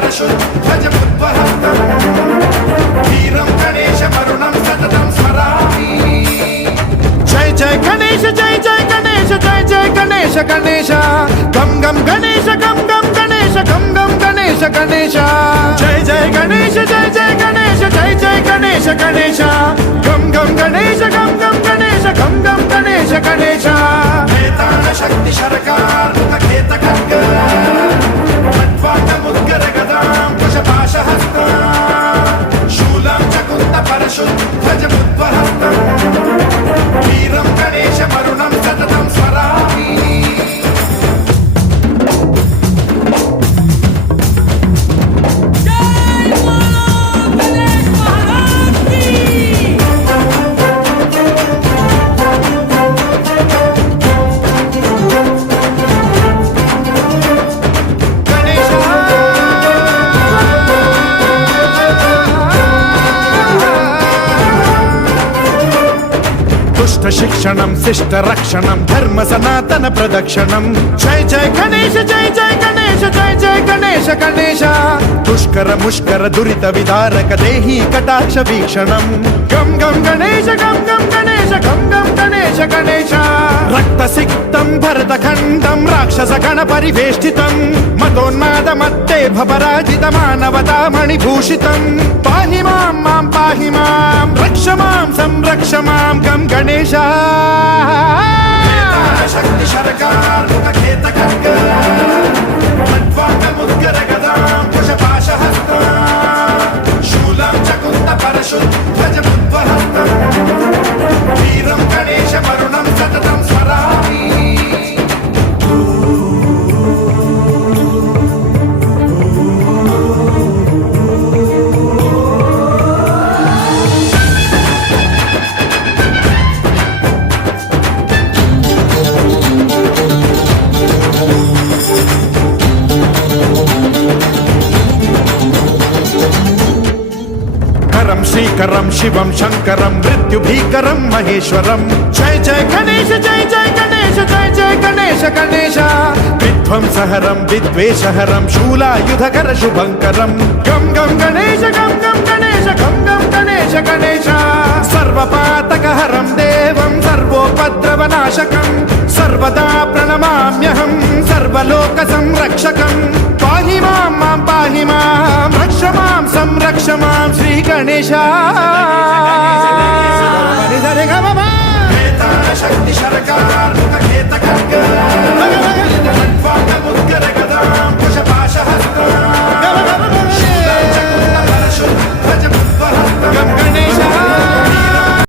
परशुध्वजमुद्वहस्तम् वीरं गणेशमरुणं सततं स्मरामि। जय जय गणेश जय जय गणेश जय जय गणेश गणेश गम गम गणेश गम गम गणेश गम गम गणेश गणेश जय जय गणेश जय जय गणेश जय जय गणेश गणेश गम गम गणेश गम गम गणेश गम गम गणेश गणेश वेतान शक्ति शरकार मुखखेत खड्ग खट्वाटमुद्गर गदां कुशपाशहस्तां शूलां च कुन्द परशुध्वजमुद्वहस्तम् वीरं गणेशमरुणं सततं स्मरामि। शिक्षणं शिष्ट रक्षणं धर्म सनातन प्रदक्षिणं जय जय गणेश जय जय गणेश जय जय गणेश गणेश दुष्कर मुष्कर दुरित विदारक देहि कटाक्ष वीक्षणं गम गम गणेश गम गम गणेश गम गम गणेश गणेश रक्त सिक्तं भरत खण्डं राक्षस गण परिवेष्टितं मदोन्माद मत्ते भपराजित मानवता मणिभूषितं पाहि मां मां पाहि मां रक्ष मां संरक्ष मां गम गणेश शक्ति शरकार मुखखेत खड्ग खट्वाटमुद्गर गदां कुशपाशहस्तां शूलां च कुन्द परशुध्वजमुद्वहस्तम् वीरं गणेशमरुणं सततं स्मरामि। श्रीकरं शिवं शंकरं मृत्युभीकरं महेश्वरं जय जय गणेश जय जय गणेश जय जय गणेश गणेश विध्वंसहरं विद्वेषहरं शूलायुधकर शुभंकरं गम गम गणेश गम गम गणेश गम गम गणेश गणेश सर्वपातकहरं देवं सर्वोपद्रवनाशकं सर्वदा प्रणमाम्यहं सर्वलोकसंरक्षकं पाहि मां मां पाहि मां रक्ष मां संरक्ष मां श्री गणेश।